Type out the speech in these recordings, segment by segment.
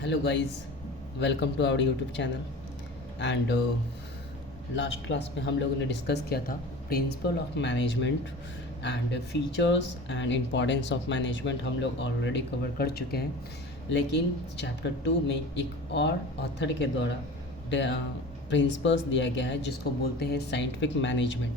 Hello guys, welcome to our YouTube channel. And last class में हम लोगों ने डिस्कस किया था principle of management and features and importance of management. हम लोग ऑलरेडी कवर कर चुके हैं, लेकिन चैप्टर 2 में एक और ऑथर के द्वारा प्रिंसिपल्स दिया गया है जिसको बोलते हैं साइंटिफिक मैनेजमेंट।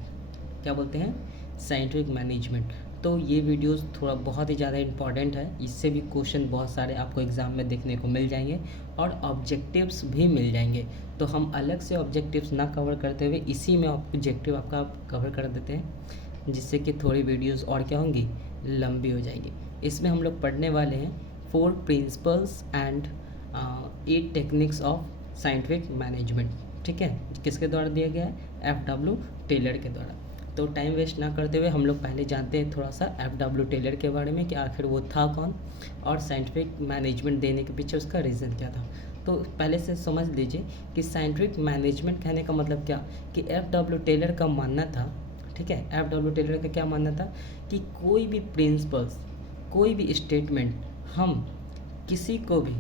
क्या बोलते हैं? Scientific management. तो ये वीडियोस थोड़ा बहुत ही ज़्यादा इम्पॉर्टेंट है, इससे भी क्वेश्चन बहुत सारे आपको एग्ज़ाम में देखने को मिल जाएंगे और ऑब्जेक्टिव्स भी मिल जाएंगे। तो हम अलग से ऑब्जेक्टिव्स ना कवर करते हुए इसी में ऑब्जेक्टिव आपका कवर कर देते हैं, जिससे कि थोड़ी वीडियोस और क्या होंगी, लंबी हो जाएगी। इसमें हम लोग पढ़ने वाले हैं 4 principles and 8 techniques of scientific management. ठीक है, किसके द्वारा दिया गया है? FW टेलर के द्वारा। तो टाइम वेस्ट ना करते हुए हम लोग पहले जानते हैं थोड़ा सा FW टेलर के बारे में कि आखिर वो था कौन और साइंटिफिक मैनेजमेंट देने के पीछे उसका रीज़न क्या था। तो पहले से समझ लीजिए कि साइंटिफिक मैनेजमेंट कहने का मतलब क्या, कि FW टेलर का मानना था, ठीक है, FW टेलर का क्या मानना था कि कोई भी प्रिंसिपल्स, कोई भी स्टेटमेंट हम किसी को भी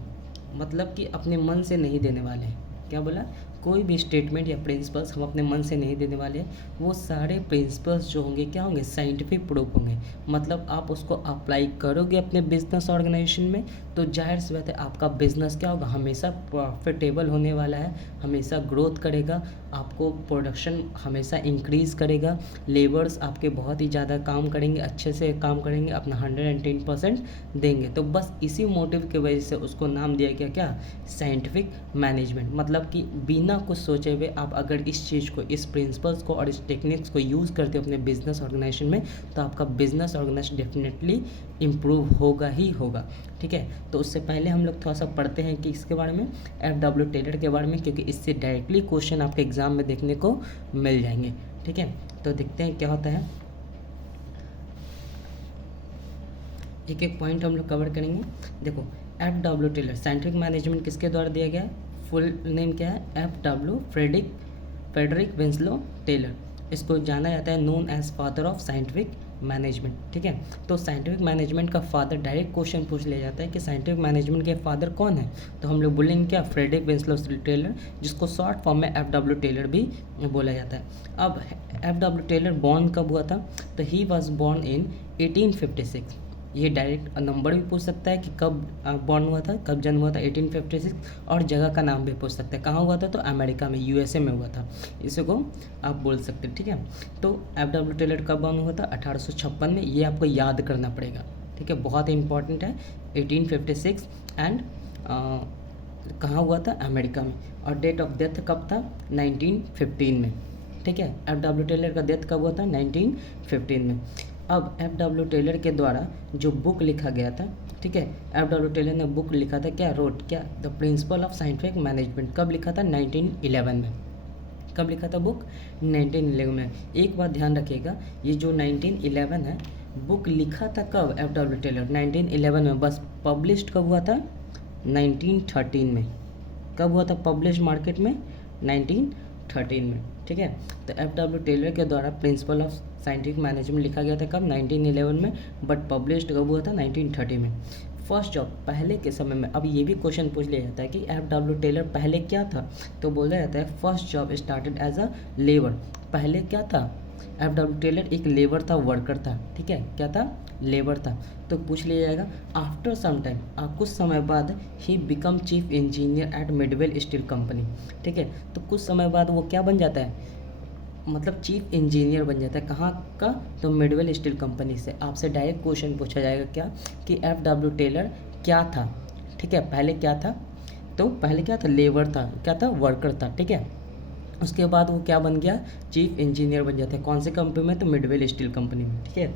मतलब कि अपने मन से नहीं देने वाले हैं। क्या बोला? कोई भी स्टेटमेंट या प्रिंसिपल्स हम अपने मन से नहीं देने वाले हैं। वो सारे प्रिंसिपल्स जो होंगे क्या होंगे? साइंटिफिक प्रूफ होंगे। मतलब आप उसको अप्लाई करोगे अपने बिजनेस ऑर्गेनाइजेशन में तो जाहिर सी बात है आपका बिजनेस क्या होगा, हमेशा प्रॉफिटेबल होने वाला है, हमेशा ग्रोथ करेगा, आपको प्रोडक्शन हमेशा इंक्रीज़ करेगा, लेबर्स आपके बहुत ही ज़्यादा काम करेंगे, अच्छे से काम करेंगे, अपना 110% देंगे। तो बस इसी मोटिव की वजह से उसको नाम दिया गया क्या? Scientific management. मतलब कि बिना कुछ सोचे हुए आप अगर इस चीज़ को, इस प्रिंसिपल्स को और इस टेक्निक्स को यूज़ करते हो अपने बिजनेस ऑर्गेनाइजेशन में तो आपका बिजनेस ऑर्गेनाइजेशन डेफिनेटली इम्प्रूव होगा ही होगा। ठीक है, तो उससे पहले हम लोग थोड़ा सा पढ़ते हैं कि इसके बारे में, FW टेलर के बारे में, क्योंकि इससे डायरेक्टली क्वेश्चन आपके एग्जाम में देखने को मिल जाएंगे। ठीक है, तो देखते हैं क्या होता है, एक एक पॉइंट हम लोग कवर करेंगे। देखो, FW टेलर साइंटिफिक मैनेजमेंट किसके द्वारा दिया गया है? फुल नेम क्या है? FW Frederick Winslow Taylor. इसको जाना जाता है known as father of scientific management. ठीक है, तो साइंटिफिक मैनेजमेंट का फादर, डायरेक्ट क्वेश्चन पूछ लिया जाता है कि साइंटिफिक मैनेजमेंट के फादर कौन है, तो हम लोग बोलेंगे क्या? फ्रेडरिक विंसलो टेलर, जिसको शॉर्ट फॉर्म में FW टेलर भी बोला जाता है। अब FW टेलर बॉर्न कब हुआ था? तो ही वॉज बॉर्न इन 1856। ये डायरेक्ट नंबर भी पूछ सकता है कि कब बॉर्न हुआ था, कब जन्म हुआ था, 1856, और जगह का नाम भी पूछ सकता है। कहाँ हुआ था? तो अमेरिका में, USA में हुआ था। इसी को आप बोल सकते हैं। ठीक है, तो FW टेलर कब बॉर्न हुआ था? 1856 में। ये आपको याद करना पड़ेगा। ठीक है, बहुत ही इंपॉर्टेंट है। 1856 एंड कहाँ हुआ था? अमेरिका में। और डेट ऑफ डेथ कब था? 1915 में। ठीक है, FW टेलर का डेथ कब हुआ था? 1915 में। अब FW टेलर के द्वारा जो बुक लिखा गया था, ठीक है, FW टेलर ने बुक लिखा था, क्या रोट, क्या? The principle of scientific management. कब लिखा था? 1911 में। कब लिखा था बुक? 1911 में। एक बात ध्यान रखिएगा, ये जो 1911 है, बुक लिखा था कब FW टेलर? 1911 में। बस पब्लिश्ड कब हुआ था? 1913 में। कब हुआ था पब्लिश मार्केट में? 1913 में। ठीक है, तो FW टेलर के द्वारा प्रिंसिपल ऑफ साइंटिफिक मैनेजमेंट लिखा गया था कब? 1911 में, बट पब्लिश्ड कब हुआ था? 1930 में। फर्स्ट जॉब पहले के समय में, अब ये भी क्वेश्चन पूछ लिया जाता है कि FW टेलर पहले क्या था, तो बोला जाता है first job started as a labour. पहले क्या था? FW टेलर एक लेबर था, वर्कर था। ठीक है, क्या था? लेबर था। तो पूछ लिया जाएगा आफ्टर सम टाइम, कुछ समय बाद, he become chief engineer at Midvale steel company. ठीक है, तो कुछ समय बाद वो क्या बन जाता है? मतलब चीफ इंजीनियर बन जाता है। कहाँ का? तो मिडवेल स्टील कंपनी से। आपसे डायरेक्ट क्वेश्चन पूछा जाएगा क्या, कि FW टेलर क्या था? ठीक है, पहले क्या था? तो पहले क्या था? लेबर था। क्या था? वर्कर था। ठीक है, उसके बाद वो क्या बन गया? चीफ इंजीनियर बन जाता है। कौन सी कंपनी में? तो मिडवेल स्टील कंपनी में। ठीक है,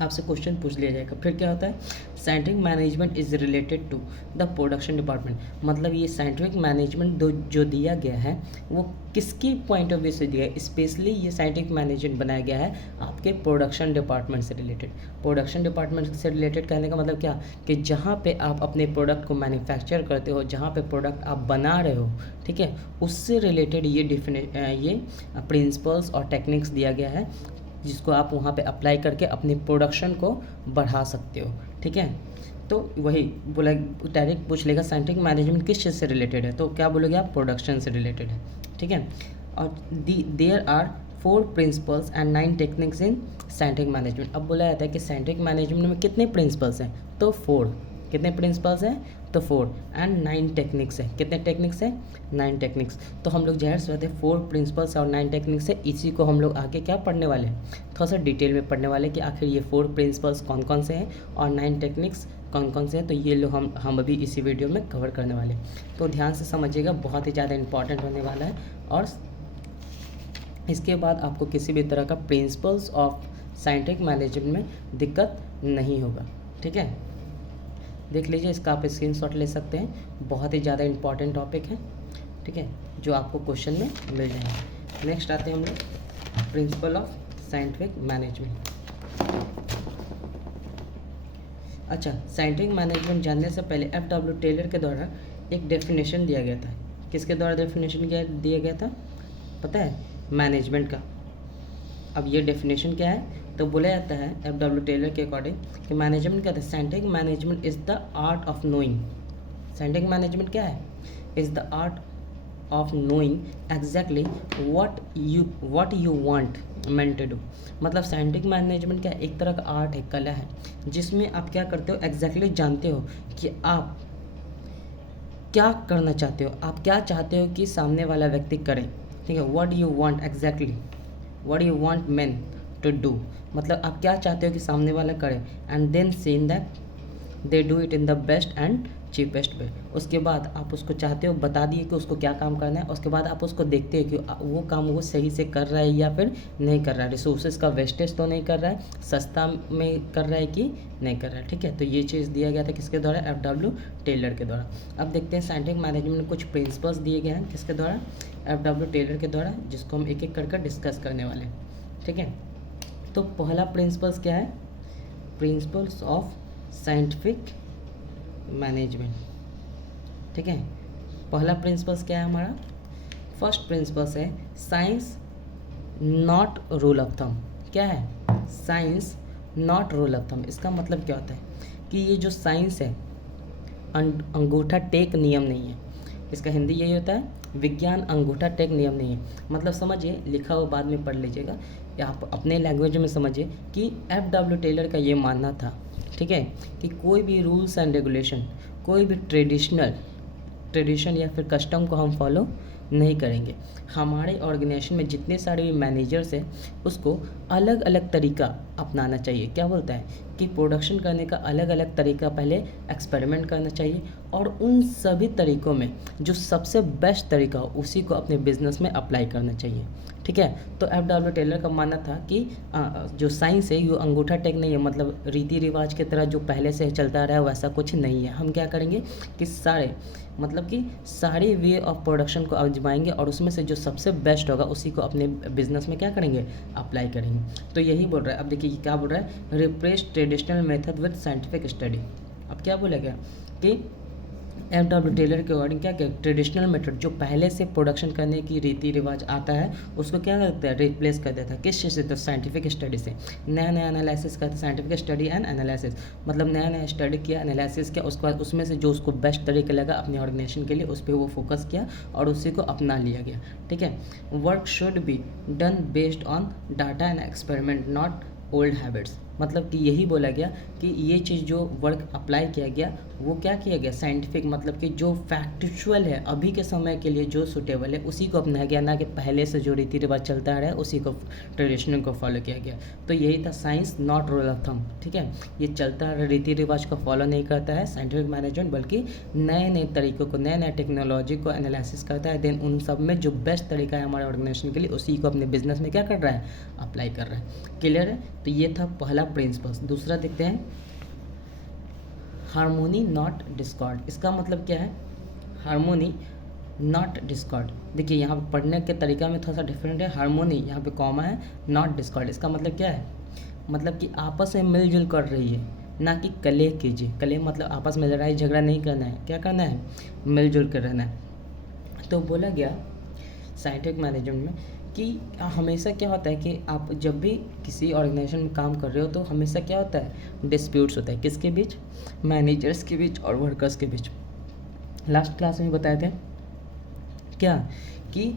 आपसे क्वेश्चन पूछ लिया जाएगा। फिर क्या होता है? Scientific management is related to the production department. मतलब ये साइंटिफिक मैनेजमेंट जो दिया गया है वो किसकी पॉइंट ऑफ व्यू से दिया है? स्पेशली ये साइंटिफिक मैनेजमेंट बनाया गया है आपके प्रोडक्शन डिपार्टमेंट से रिलेटेड। प्रोडक्शन डिपार्टमेंट से रिलेटेड कहने का मतलब क्या, कि जहाँ पे आप अपने प्रोडक्ट को मैन्युफैक्चर करते हो, जहाँ पे प्रोडक्ट आप बना रहे हो, ठीक है, उससे रिलेटेड ये प्रिंसिपल्स और टेक्निक्स दिया गया है, जिसको आप वहाँ पे अप्लाई करके अपनी प्रोडक्शन को बढ़ा सकते हो। ठीक है, तो वही बोला, डायरेक्ट पूछ लेगा साइंटिफिक मैनेजमेंट किस चीज़ से रिलेटेड है, तो क्या बोलोगे आप, प्रोडक्शन से रिलेटेड है, ठीक है। और there are 4 principles and 9 techniques in scientific management. अब बोला जाता है कि साइंटिफिक मैनेजमेंट में कितने प्रिंसिपल्स हैं, तो 4। कितने प्रिंसिपल्स हैं, तो 4 एंड 9 टेक्निक्स है। कितने टेक्निक्स है, 9 टेक्निक्स। तो हम लोग जहर से 4 प्रिंसिपल्स और 9 टेक्निक्स है, इसी को हम लोग आगे क्या पढ़ने वाले हैं, थोड़ा सा डिटेल में पढ़ने वाले कि आखिर ये 4 प्रिंसिपल्स कौन कौन से हैं और 9 टेक्निक्स कौन कौन से हैं। तो ये लोग हम अभी इसी वीडियो में कवर करने वाले हैं, तो ध्यान से समझिएगा, बहुत ही ज़्यादा इंपॉर्टेंट होने वाला है। और इसके बाद आपको किसी भी तरह का प्रिंसिपल्स ऑफ साइंटिफिक मैनेजमेंट में दिक्कत नहीं होगा, ठीक है। देख लीजिए, इसका आप स्क्रीनशॉट ले सकते हैं, बहुत ही ज़्यादा इंपॉर्टेंट टॉपिक है, ठीक है, जो आपको क्वेश्चन में मिल जाएगा। नेक्स्ट आते हैं हम लोग प्रिंसिपल ऑफ साइंटिफिक मैनेजमेंट। अच्छा, साइंटिफिक मैनेजमेंट जानने से पहले F.W. टेलर के द्वारा एक डेफिनेशन दिया गया था। किसके द्वारा डेफिनेशन दिया गया था, पता है, मैनेजमेंट का। अब ये डेफिनेशन क्या है, तो बोला जाता है F.W. टेलर के अकॉर्डिंग कि मैनेजमेंट क्या है, scientific management is the art of knowing. Scientific management क्या है, is the art of knowing exactly what you want men to do. मतलब साइंटिफिक मैनेजमेंट क्या है, एक तरह का आर्ट है, कला है, जिसमें आप क्या करते हो, एग्जैक्टली जानते हो कि आप क्या करना चाहते हो, आप क्या चाहते हो कि सामने वाला व्यक्ति करे, ठीक है। What you want exactly, what you want men to do, मतलब आप क्या चाहते हो कि सामने वाला करे, and then seen that they do it in the best and cheapest way. उसके बाद आप उसको चाहते हो, बता दिए कि उसको क्या काम करना है, उसके बाद आप उसको देखते हो कि वो काम वो सही से कर रहा है या फिर नहीं कर रहा है, रिसोर्सेज का वेस्टेज तो नहीं कर रहा है, सस्ता में कर रहा है कि नहीं कर रहा है, ठीक है। तो ये चीज़ दिया गया था किसके द्वारा, F.W. टेलर के द्वारा। अब देखते हैं साइंटिफिक मैनेजमेंट में कुछ प्रिंसिपल्स दिए गए हैं, किसके द्वारा, F.W. टेलर के द्वारा, जिसको हम एक एक करके डिस्कस करने वाले हैं, ठीक है। तो पहला प्रिंसिपल्स क्या है, प्रिंसिपल्स ऑफ साइंटिफिक मैनेजमेंट, ठीक है। पहला प्रिंसिपल्स क्या है हमारा, फर्स्ट प्रिंसिपल्स है science not rule of thumb. क्या है, science not rule of thumb. इसका मतलब क्या होता है कि ये जो साइंस है अंगूठा टेक नियम नहीं है। इसका हिंदी यही होता है, विज्ञान अंगूठा टेक नियम नहीं है। मतलब समझिए, लिखा हुआ बाद में पढ़ लीजिएगा, आप अपने लैंग्वेज में समझिए कि F.W. टेलर का ये मानना था, ठीक है, कि कोई भी रूल्स एंड रेगुलेशन, कोई भी ट्रेडिशन या फिर कस्टम को हम फॉलो नहीं करेंगे। हमारे ऑर्गेनाइजेशन में जितने सारे भी मैनेजर्स हैं, उसको अलग अलग तरीका अपनाना चाहिए। क्या बोलता है कि प्रोडक्शन करने का अलग अलग तरीका, पहले एक्सपेरिमेंट करना चाहिए, और उन सभी तरीक़ों में जो सबसे बेस्ट तरीका हो उसी को अपने बिजनेस में अप्लाई करना चाहिए, ठीक है। तो F.W. टेलर का मानना था कि जो साइंस है ये अंगूठा टेक नहीं है, मतलब रीति रिवाज की तरह जो पहले से चलता रहा है वैसा कुछ नहीं है। हम क्या करेंगे कि सारे वे ऑफ प्रोडक्शन को आजमाएंगे और उसमें से जो सबसे बेस्ट होगा उसी को अपने बिजनेस में क्या करेंगे, अप्लाई करेंगे। तो यही बोल रहा है। अब देखिए क्या बोल रहा है, replace traditional method with scientific study. अब क्या बोला गया कि F.W. टेलर के अकॉर्डिंग क्या क्या, ट्रेडिशनल मेथड जो पहले से प्रोडक्शन करने की रीति रिवाज आता है उसको क्या करता है, रिप्लेस कर देता है। किस चीज़ से, तो साइंटिफिक स्टडी से। नया नया एनालिसिस करता है, साइंटिफिक स्टडी एंड एनालिसिस, मतलब नया नया स्टडी किया, एनालिसिस किया, उसके बाद उसमें से जो उसको बेस्ट तरीका लगा अपने ऑर्गेनाइजेशन के लिए उस पर वो फोकस किया और उसी को अपना लिया गया, ठीक है। Work should be done based on data and experiment, not old habits. मतलब कि यही बोला गया कि ये चीज़ जो वर्क अप्लाई किया गया वो क्या किया गया, साइंटिफिक, मतलब कि जो फैक्चुअल है अभी के समय के लिए जो सूटेबल है उसी को अपनाया गया, ना कि पहले से जो रीति रिवाज चलता आ रहा है उसी को, ट्रेडिशनल को फॉलो किया गया। तो यही था science not rule of thumb, ठीक है। ये चलता आ रहा रीति रिवाज को फॉलो नहीं करता है साइंटिफिक मैनेजमेंट, बल्कि नए नए तरीक़ों को, नए नए टेक्नोलॉजी को एनालिसिस करता है, देन उन सब में जो बेस्ट तरीका है हमारे ऑर्गेनाइजेशन के लिए उसी को अपने बिजनेस में क्या कर रहा है, अप्लाई कर रहा है। क्लियर है। तो ये था पहला प्रिंसिपल्स। दूसरा देखते हैं, हार्मोनी नॉट डिस्कॉर्ड। इसका मतलब क्या है, हार्मोनी नॉट डिस्कॉर्ड। देखिए यहाँ पे पढ़ने के तरीका में थोड़ा सा डिफरेंट है। हार्मोनी यहाँ पे कॉमा है, नॉट डिस्कॉर्ड। इसका मतलब क्या है, मतलब कि आपस में मिलजुल कर रही है, ना कि कलेह कीजिए। कलेह मतलब आपस में लड़ाई झगड़ा नहीं करना है, क्या करना है, मिलजुल कर रहना है। तो बोला गया साइंटिफिक मैनेजमेंट में कि हमेशा क्या होता है कि आप जब भी किसी ऑर्गेनाइजेशन में काम कर रहे हो तो हमेशा क्या होता है, डिस्प्यूट्स होता है, किसके बीच, मैनेजर्स के बीच और वर्कर्स के बीच। लास्ट क्लास में बताए थे क्या कि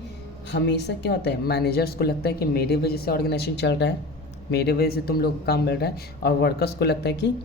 हमेशा क्या होता है, मैनेजर्स को लगता है कि मेरे वजह से ऑर्गेनाइजेशन चल रहा है, मेरे वजह से तुम लोग को काम मिल रहा है, और वर्कर्स को लगता है कि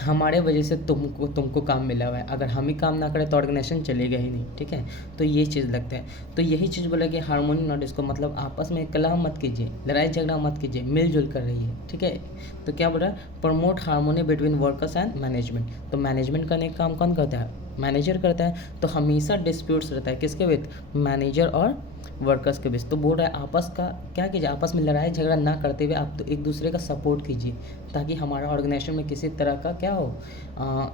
हमारे वजह से तुमको काम मिला हुआ है, अगर हम ही काम ना करें तो ऑर्गेनाइजेशन चलेगा ही नहीं, ठीक है। तो ये चीज़ लगता है, तो यही चीज़ बोला कि हार्मोनी नॉट इसको, मतलब आपस में कलह मत कीजिए, लड़ाई झगड़ा मत कीजिए, मिलजुल कर रही है, ठीक है। तो क्या बोल रहा है, promote harmony between workers and management. तो मैनेजमेंट करने का काम कौन करता है, मैनेजर करता है। तो हमेशा डिस्प्यूट्स रहता है किसके बीच, मैनेजर और वर्कर्स के बीच। तो बोल रहा है आपस का क्या कीजिए, आपस में लड़ाई झगड़ा ना करते हुए आप तो एक दूसरे का सपोर्ट कीजिए, ताकि हमारा ऑर्गेनाइजेशन में किसी तरह का क्या हो,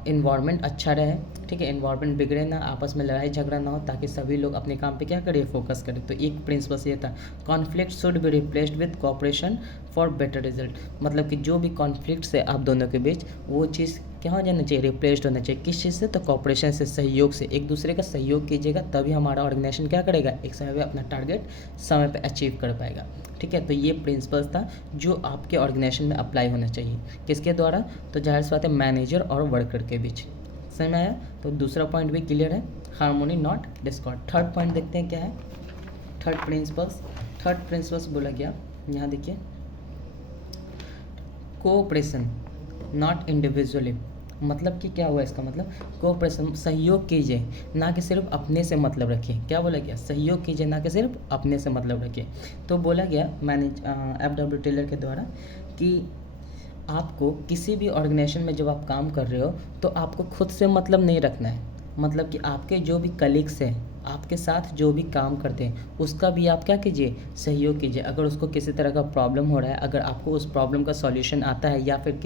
इन्वायरमेंट अच्छा रहे, ठीक है, इन्वायरमेंट बिगड़े ना, आपस में लड़ाई झगड़ा ना हो, ताकि सभी लोग अपने काम पे क्या करें, फोकस करें। तो एक प्रिंसिपल ये था, conflict should be replaced with cooperation for better result. मतलब कि जो भी कॉन्फ्लिक्ट्स है आप दोनों के बीच, वो चीज़ क्या हो जाना चाहिए, रिप्लेस्ड होना चाहिए। किस चीज़ से, तो कॉपरेशन से, सहयोग से, एक दूसरे का सहयोग कीजिएगा, तभी हमारा ऑर्गेनाइजेशन क्या करेगा, एक समय पे अपना टारगेट समय पे अचीव कर पाएगा, ठीक है। तो ये प्रिंसिपल्स था जो आपके ऑर्गेनाइजेशन में अप्लाई होना चाहिए, किसके द्वारा, तो जाहिर सी बात है मैनेजर और वर्कर के बीच। समझ में आया। तो दूसरा पॉइंट भी क्लियर है, harmony not Discord. Third point देखते हैं क्या है, थर्ड प्रिंसिपल्स बोला गया, यहाँ देखिए, कोऑपरेशन नॉट इंडिविजुअली। मतलब कि क्या हुआ इसका मतलब, कोऑपरेशन, सहयोग कीजिए, ना कि सिर्फ अपने से मतलब रखिए। क्या बोला गया, सहयोग कीजिए, ना कि सिर्फ अपने से मतलब रखिए। तो बोला गया FW टेलर के द्वारा कि आपको किसी भी ऑर्गेनाइजेशन में जब आप काम कर रहे हो तो आपको खुद से मतलब नहीं रखना है। मतलब कि आपके जो भी कलीग्स हैं, आपके साथ जो भी काम करते हैं, उसका भी आप क्या कीजिए, सहयोग कीजिए। अगर उसको किसी तरह का प्रॉब्लम हो रहा है, अगर आपको उस प्रॉब्लम का सॉल्यूशन आता है, या फिर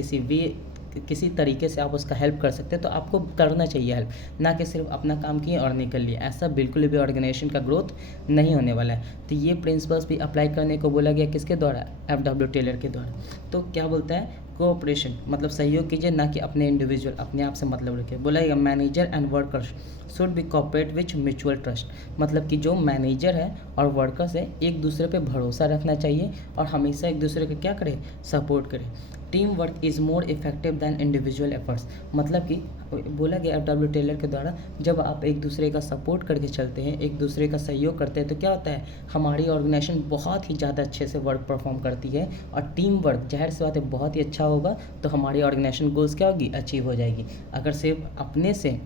किसी तरीके से आप उसका हेल्प कर सकते हैं, तो आपको करना चाहिए हेल्प, ना कि सिर्फ अपना काम किए और निकल लिए। ऐसा बिल्कुल भी ऑर्गेनाइजेशन का ग्रोथ नहीं होने वाला है। तो ये प्रिंसिपल्स भी अप्लाई करने को बोला गया, किसके द्वारा, FW टेलर के द्वारा। तो क्या बोलता है, कोऑपरेशन मतलब सहयोग कीजिए, ना कि अपने इंडिविजुअल, अपने आप से मतलब रखिए। बोला गया manager and workers should be cooperate which mutual trust. मतलब कि जो मैनेजर है और वर्कर्स है, एक दूसरे पे भरोसा रखना चाहिए और हमेशा एक दूसरे का क्या करें, सपोर्ट करें। Team work is more effective than individual efforts. मतलब कि बोला गया FW टेलर के द्वारा, जब आप एक दूसरे का सपोर्ट करके चलते हैं, एक दूसरे का सहयोग करते हैं, तो क्या होता है, हमारी ऑर्गेनाइजेशन बहुत ही ज़्यादा अच्छे से वर्क परफॉर्म करती है। और टीम वर्क जाहिर सी बात है बहुत ही अच्छा होगा, तो हमारी ऑर्गेनाइजेशन गोल्स क्या होगी, अचीव हो जाएगी। अगर सिर्फ अपने से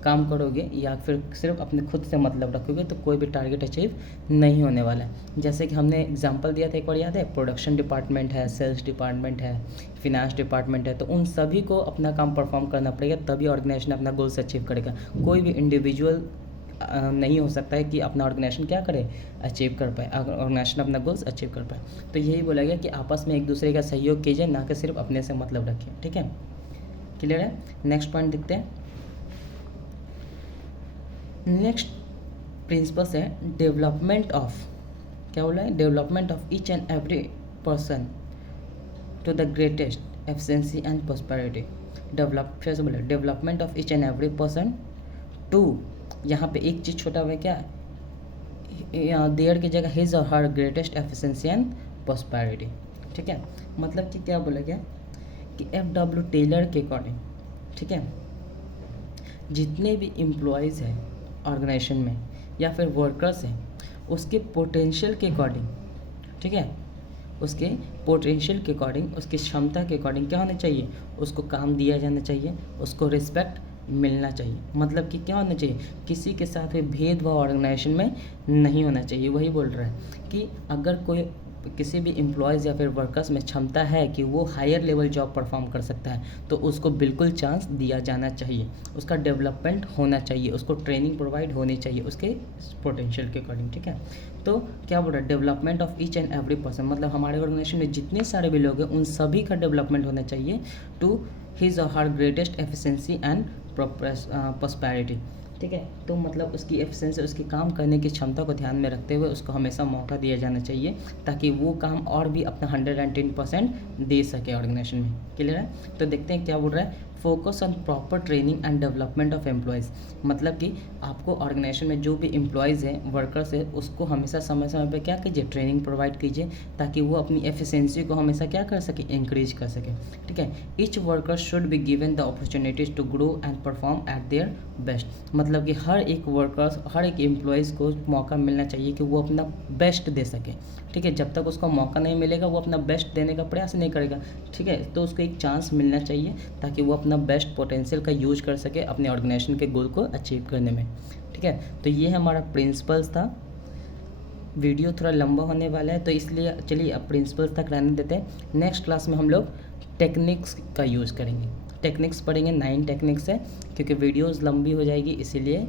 काम करोगे या फिर सिर्फ अपने खुद से मतलब रखोगे, तो कोई भी टारगेट अचीव नहीं होने वाला है। जैसे कि हमने एग्जांपल दिया था एक बार, याद है, प्रोडक्शन डिपार्टमेंट है, सेल्स डिपार्टमेंट है, फिनांस डिपार्टमेंट है, तो उन सभी को अपना काम परफॉर्म करना पड़ेगा, तभी ऑर्गेनाइजेशन अपना गोल्स अचीव करेगा। कोई भी इंडिविजुअल नहीं हो सकता है कि अपना ऑर्गेनाइजेशन क्या करे, अचीव कर पाए, ऑर्गेनाइजेशन अपना गोल्स अचीव कर पाए। तो यही बोला गया कि आपस में एक दूसरे का सहयोग कीजिए, ना कि सिर्फ अपने से मतलब रखिए, ठीक है, क्लियर है। नेक्स्ट पॉइंट देखते हैं। नेक्स्ट प्रिंसिपल्स है डेवलपमेंट ऑफ, क्या बोला है, development of each and every person to the greatest efficiency and prosperity. फिर से बोले, development of each and every person to, यहाँ पे एक चीज़ छोटा हुआ है क्या, देयर की जगह हिज और हर ग्रेटेस्ट एफिशिएंसी एंड प्रॉस्पेरिटी, ठीक है। मतलब कि क्या बोला गया कि FW टेलर के अकॉर्डिंग, ठीक है, जितने भी एम्प्लॉयज़ हैं ऑर्गेनाइजेशन में या फिर वर्कर्स हैं, उसके पोटेंशियल के अकॉर्डिंग, ठीक है, उसके पोटेंशियल के अकॉर्डिंग, उसकी क्षमता के अकॉर्डिंग क्या होना चाहिए, उसको काम दिया जाना चाहिए, उसको रिस्पेक्ट मिलना चाहिए। मतलब कि क्या होना चाहिए, किसी के साथ भी भेदभाव ऑर्गेनाइजेशन में नहीं होना चाहिए। वही बोल रहा है कि अगर कोई किसी भी एम्प्लॉयज़ या फिर वर्कर्स में क्षमता है कि वो हायर लेवल जॉब परफॉर्म कर सकता है, तो उसको बिल्कुल चांस दिया जाना चाहिए, उसका डेवलपमेंट होना चाहिए, उसको ट्रेनिंग प्रोवाइड होनी चाहिए उसके पोटेंशियल के अकॉर्डिंग, ठीक है। तो क्या बोल रहा है, development of each and every person, मतलब हमारे ऑर्गेनाइजेशन में जितने सारे भी लोग हैं उन सभी का डेवलपमेंट होना चाहिए टू हिज और हर ग्रेटेस्ट एफिशिएंसी एंड प्रॉस्पेरिटी। ठीक है। तो मतलब उसकी एफिशिएंसी, उसकी काम करने की क्षमता को ध्यान में रखते हुए उसको हमेशा मौका दिया जाना चाहिए ताकि वो काम और भी अपना 110% दे सके ऑर्गेनाइजेशन में। क्लियर है? तो देखते हैं क्या बोल रहा है, focus on proper training and development of employees. मतलब कि आपको ऑर्गेनाइजेशन में जो भी एम्प्लॉयज़ हैं, वर्कर्स है, उसको हमेशा समय समय पर क्या कीजिए, ट्रेनिंग प्रोवाइड कीजिए ताकि वो अपनी एफिशिएंसी को हमेशा क्या कर सके, इंक्रीज कर सके। ठीक है। Each worker should be given the opportunities to grow and perform at their best. मतलब कि हर एक वर्कर्स, हर एक एम्प्लॉयज़ को मौका मिलना चाहिए कि वो अपना बेस्ट दे सके। ठीक है। जब तक उसको मौका नहीं मिलेगा वो अपना बेस्ट देने का प्रयास नहीं करेगा। ठीक है। तो उसको एक चांस मिलना चाहिए ताकि वो अपना बेस्ट पोटेंशियल का यूज कर सके अपने ऑर्गेनाइजेशन के गोल को अचीव करने में। ठीक है। तो ये हमारा प्रिंसिपल्स था। वीडियो थोड़ा लंबा होने वाला है तो इसलिए चलिए अब प्रिंसिपल्स तक रहने देते हैं। नेक्स्ट क्लास में हम लोग टेक्निक्स का यूज़ करेंगे, टेक्निक्स पढ़ेंगे। 9 टेक्निक्स है, क्योंकि वीडियोस लंबी हो जाएगी इसीलिए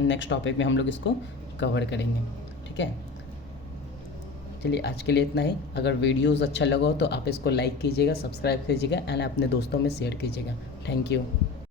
नेक्स्ट टॉपिक में हम लोग इसको कवर करेंगे। ठीक है। चलिए आज के लिए इतना ही। अगर वीडियोस अच्छा लगा हो तो आप इसको लाइक कीजिएगा, सब्सक्राइब कीजिएगा एंड अपने दोस्तों में शेयर कीजिएगा। Thank you.